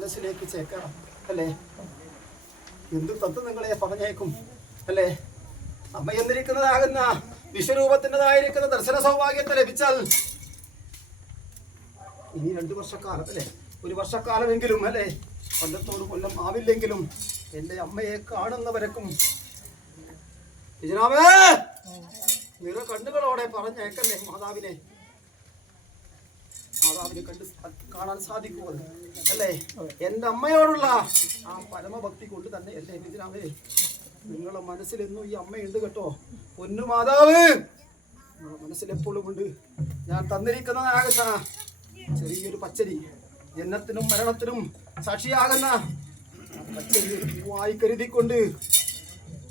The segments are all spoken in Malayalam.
മനസ്സിലേക്ക് ചേക്കണം അല്ലേ? എന്തു തത്വം നിങ്ങളെ പറഞ്ഞേക്കും അല്ലേ? അമ്മ എന്നിരിക്കുന്നതാകുന്ന വിശ്വരൂപത്തിൻ്റെതായിരിക്കുന്ന ദർശന സൗഭാഗ്യത്തെ ലഭിച്ചാൽ ഇനി 2 വർഷക്കാലം അല്ലേ, 1 വർഷക്കാലമെങ്കിലും അല്ലേ, കൊല്ലത്തോട് കൊല്ലം ആവില്ലെങ്കിലും എൻ്റെ അമ്മയെ കാണുന്നവരക്കും നിറ കണ്ണുകളോടെ പറഞ്ഞേക്കല്ലേ മാതാവിനെ കാണാൻ സാധിക്കുമോ അല്ലേ? എൻ്റെ അമ്മയോടുള്ള ആ പരമഭക്തി കൊണ്ട് തന്നെ അല്ലേ ബിജുരാമേ, നിങ്ങളുടെ മനസ്സിലെന്നും ഈ അമ്മയുണ്ട് കേട്ടോ. പൊന്നു മാതാവ് നിങ്ങളുടെ മനസ്സിലെപ്പോഴും ഉണ്ട്. ഞാൻ തന്നിരിക്കുന്നതാകുന്ന ചെറിയൊരു പച്ചരി, ജനനത്തിനും മരണത്തിനും സാക്ഷിയാകുന്ന പച്ചരി ഒരു പൂവായി കരുതിക്കൊണ്ട്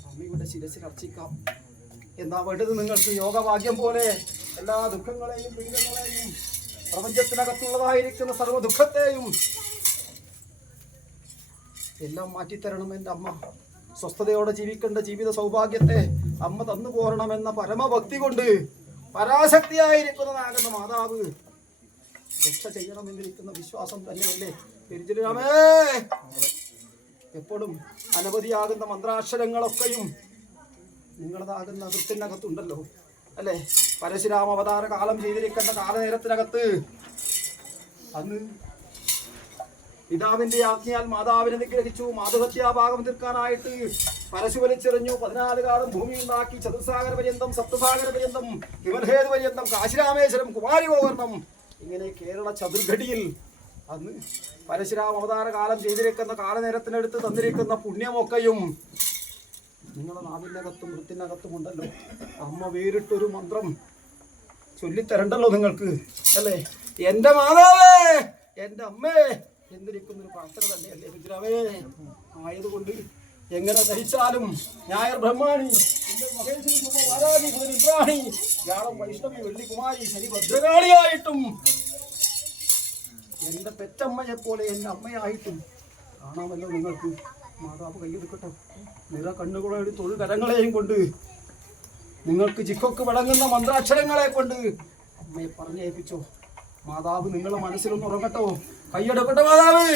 അമ്മയുടെ ശിരസിൽ അർച്ചിക്കാം. എന്താ വേണ്ടത് നിങ്ങൾക്ക്? യോഗഭാഗ്യം പോലെ എല്ലാ ദുഃഖങ്ങളെയും പീഡങ്ങളെയും പ്രപഞ്ചത്തിനകത്തുള്ളതായിരിക്കുന്ന സർവ്വ ദുഃഖത്തെയും എല്ലാം മാറ്റിത്തരണം എൻ്റെ അമ്മ. സ്വസ്ഥതയോടെ ജീവിക്കേണ്ട ജീവിത സൗഭാഗ്യത്തെ അമ്മ തന്നു പോരണമെന്ന പരമഭക്തി കൊണ്ട് പരാശക്തിയായിരിക്കുന്നതാകുന്ന മാതാവ് രക്ഷ ചെയ്യണമെന്നിരിക്കുന്ന വിശ്വാസം തന്നെയല്ലേ പെരുജരാമേ. എപ്പോഴും അനവധിയാകുന്ന മന്ത്രാക്ഷരങ്ങളൊക്കെയും നിങ്ങളതാകുന്ന വൃത്തിനകത്തുണ്ടല്ലോ അല്ലേ? പരശുരാമ അവതാര കാലം ചെയ്തിരിക്കേണ്ട കാലനേരത്തിനകത്ത് അന്ന് പിതാവിന്റെ ആജ്ഞയാൽ മാതാവിനെ നിഗ്രഹിച്ചു. മാതൃഹത്യാഭാഗം തീർക്കാനായിട്ട് പരശു വലിച്ചെറിഞ്ഞു. 14 കാലം ഭൂമി ഉണ്ടാക്കി. ചതുസാഗര പര്യന്തം, സപ്തസാഗര പര്യന്തം, ഹിമൽഹേതു പര്യന്തം, കാശിരാമേശ്വരം, കുമാരിഗോകർണം, ഇങ്ങനെ കേരള ചതുർഘടിയിൽ അന്ന് പരശുരാമ അവതാര കാലം ചെയ്തിരിക്കുന്ന കാലനേരത്തിനടുത്ത് തന്നിരിക്കുന്ന പുണ്യമൊക്കെയും നിങ്ങളുടെ നാവിനകത്തും വൃത്തിനകത്തും ഉണ്ടല്ലോ. അമ്മ വേറിട്ടൊരു മന്ത്രം ചൊല്ലിത്തരണ്ടല്ലോ നിങ്ങൾക്ക് അല്ലേ? എൻ്റെ മാതാവേ, എൻ്റെ അമ്മേ എന്നിരിക്കുന്നൊരു പ്രാർത്ഥന തന്നെയല്ലേ ബിജുരാമേ. ആയതുകൊണ്ട് എങ്ങനെ ധരിച്ചാലും ഞായർ ബ്രഹ്മാണി, വ്യാഴം വൈഷ്ണവി, വെള്ളികുമാരി, ശനി ഭദ്രകാളിയായിട്ടും എൻ്റെ പെറ്റമ്മയെ പോലെ എൻ്റെ അമ്മയായിട്ടും കാണാമല്ലോ നിങ്ങൾക്ക്. മാതാവ് കൈയെടുക്കട്ടെ. നിറ കണ്ണുകളോട് തൊഴുകരങ്ങളെയും കൊണ്ട് നിങ്ങൾക്ക് ജിക്കൊക്കെ വിളങ്ങുന്ന മന്ത്രാക്ഷരങ്ങളെ കൊണ്ട് അമ്മയെ പറഞ്ഞേൽപ്പിച്ചോ. മാതാവ് നിങ്ങളുടെ മനസ്സിലൊന്ന് ഉറങ്ങട്ടോ. കൈയെടുക്കട്ടെ മാതാവ്.